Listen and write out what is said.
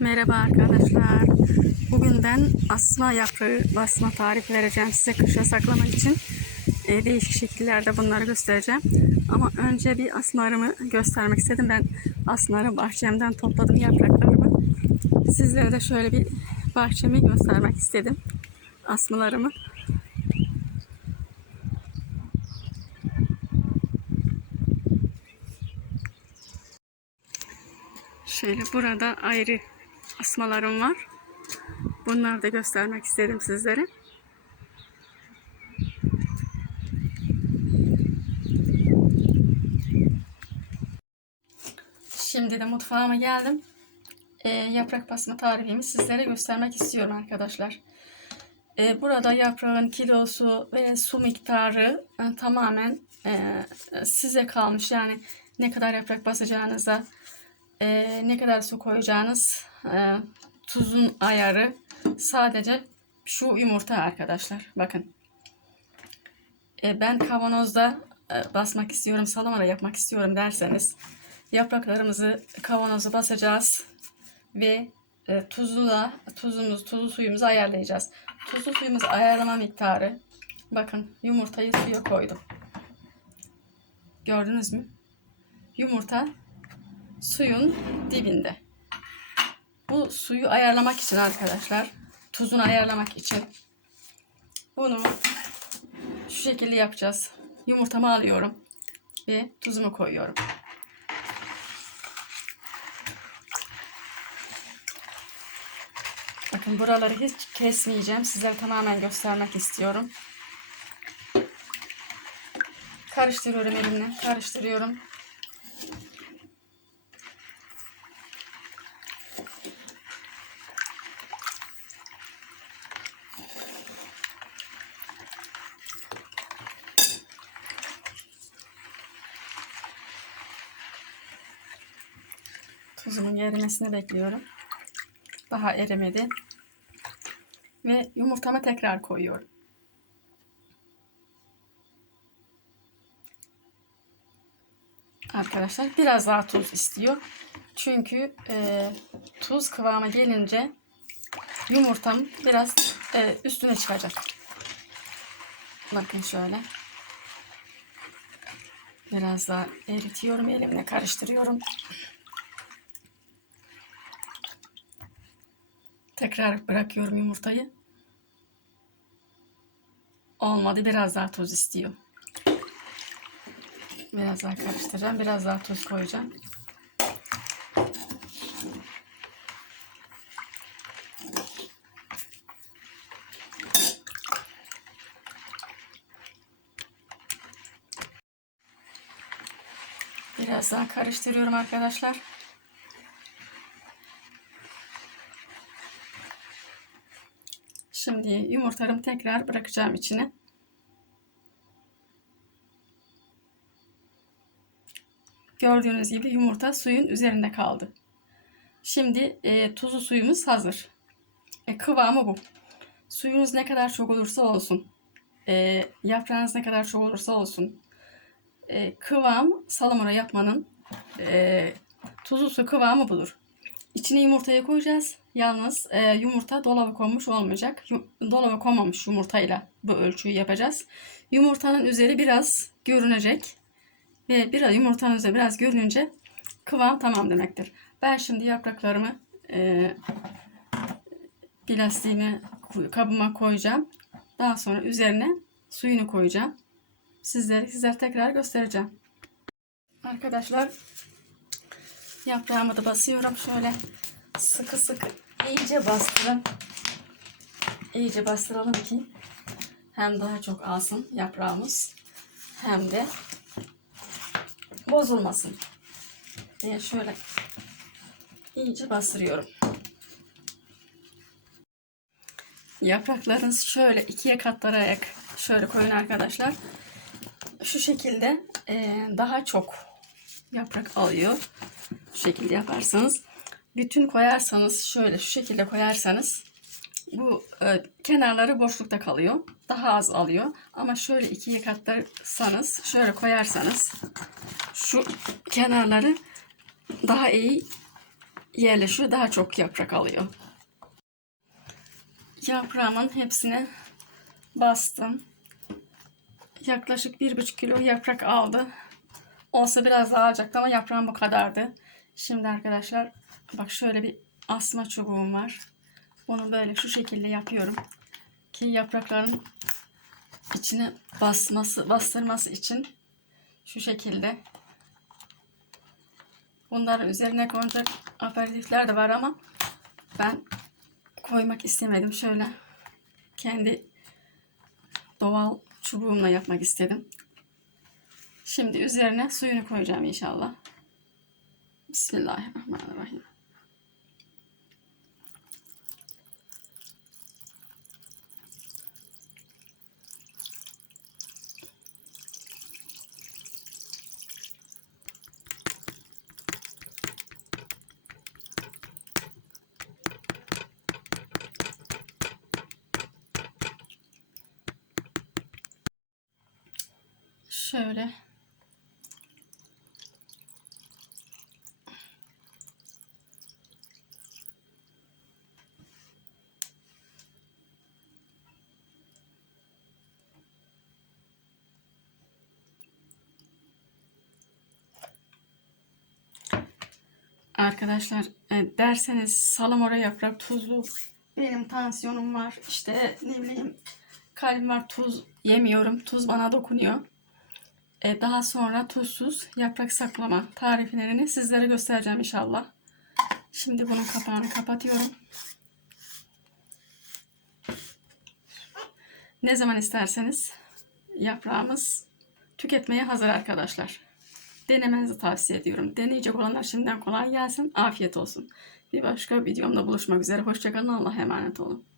Merhaba arkadaşlar. Bugün ben asma yaprağı basma tarifi vereceğim size kışa saklamak için. Ee, değişik şekillerde bunları göstereceğim. Ama önce bir asmalarımı göstermek istedim. Ben asmaları bahçemden topladım yapraklarımı. Sizlere de şöyle bir bahçemi göstermek istedim. Asmalarımı. Şöyle burada ayrı asmalarım var. Bunları da göstermek istedim sizlere. Şimdi de mutfağıma geldim. Ee, yaprak basma tarifimi sizlere göstermek istiyorum arkadaşlar. Ee, burada yaprağın kilosu ve su miktarı e, tamamen e, size kalmış. Yani ne kadar yaprak basacağınıza, e, ne kadar su koyacağınız, e, tuzun ayarı sadece şu yumurta arkadaşlar. Bakın. E, ben kavanozda e, basmak istiyorum, salamara yapmak istiyorum derseniz yapraklarımızı kavanoza basacağız ve e, tuzlu da tuzumuz, tuzlu suyumuzu ayarlayacağız. Tuzlu suyumuzu ayarlama miktarı bakın yumurtayı suya koydum. Gördünüz mü? Yumurta suyun dibinde. Bu suyu ayarlamak için arkadaşlar, tuzunu ayarlamak için bunu şu şekilde yapacağız. Yumurtamı alıyorum ve tuzumu koyuyorum. Bakın buraları hiç kesmeyeceğim. Sizlere tamamen göstermek istiyorum. Karıştırıyorum elimle. Karıştırıyorum. Tuzumun erimesini bekliyorum. Daha erimedi. Ve yumurtamı tekrar koyuyorum. Arkadaşlar biraz daha tuz istiyor. Çünkü e, tuz kıvama gelince yumurtam biraz e, üstüne çıkacak. Bakın şöyle. Biraz daha eritiyorum elimle karıştırıyorum. Tekrar bırakıyorum yumurtayı. Olmadı. Biraz daha tuz istiyor. Biraz daha karıştıracağım. Biraz daha tuz koyacağım. Biraz daha karıştırıyorum arkadaşlar. Şimdi yumurtalarımı tekrar bırakacağım içine. Gördüğünüz gibi yumurta suyun üzerinde kaldı. Şimdi e, tuzlu suyumuz hazır. E, kıvamı bu. Suyunuz ne kadar çok olursa olsun, e, yaprağınız ne kadar çok olursa olsun, e, kıvam salamura yapmanın e, tuzlu su kıvamı budur. İçine yumurtayı koyacağız. Yalnız e, yumurta dolaba konmuş olmayacak. Yu, dolaba konmamış yumurtayla bu ölçüyü yapacağız. Yumurtanın üzeri biraz görünecek. Ve biraz yumurtanın üzeri biraz görününce kıvam tamam demektir. Ben şimdi yapraklarımı e, plastiğime kabıma koyacağım. Daha sonra üzerine suyunu koyacağım. Sizlere sizler tekrar göstereceğim. Arkadaşlar yaprağımı da basıyorum şöyle sıkı sıkı iyice bastırın. İyice bastıralım ki hem daha çok alsın yaprağımız hem de bozulmasın. diye şöyle iyice bastırıyorum. Yapraklarınızı şöyle ikiye katlayarak şöyle koyun arkadaşlar. Şu şekilde daha çok yaprak alıyor. Şu şekilde yaparsanız. Bütün koyarsanız şöyle şu şekilde koyarsanız bu e, kenarları boşlukta kalıyor. Daha az alıyor. Ama şöyle ikiye katlarsanız şöyle koyarsanız şu kenarları daha iyi yerleşiyor. Daha çok yaprak alıyor. Yaprağımın hepsini bastım. Yaklaşık bir buçuk kilo yaprak aldı. Olsa biraz daha alacaktı ama yaprağım bu kadardı. Şimdi arkadaşlar bak şöyle bir asma çubuğum var. Bunu böyle şu şekilde yapıyorum. Ki yaprakların içine basması, bastırması için şu şekilde. Bunların üzerine konacak aperatifler de var ama ben koymak istemedim. Şöyle kendi doğal çubuğumla yapmak istedim. Şimdi üzerine suyunu koyacağım inşallah. Bismillahirrahmanirrahim. Şöyle Arkadaşlar e, derseniz salamura yaprak tuzlu. Benim tansiyonum var. İşte ne bileyim kalbim var tuz yemiyorum. Tuz bana dokunuyor. E, daha sonra tuzsuz yaprak saklama tariflerini sizlere göstereceğim inşallah. Şimdi bunun kapağını kapatıyorum. Ne zaman isterseniz yaprağımız tüketmeye hazır arkadaşlar. Denemenizi tavsiye ediyorum. Deneyecek olanlar şimdiden kolay gelsin. Afiyet olsun. Bir başka videomda buluşmak üzere. Hoşçakalın. Allah'a emanet olun.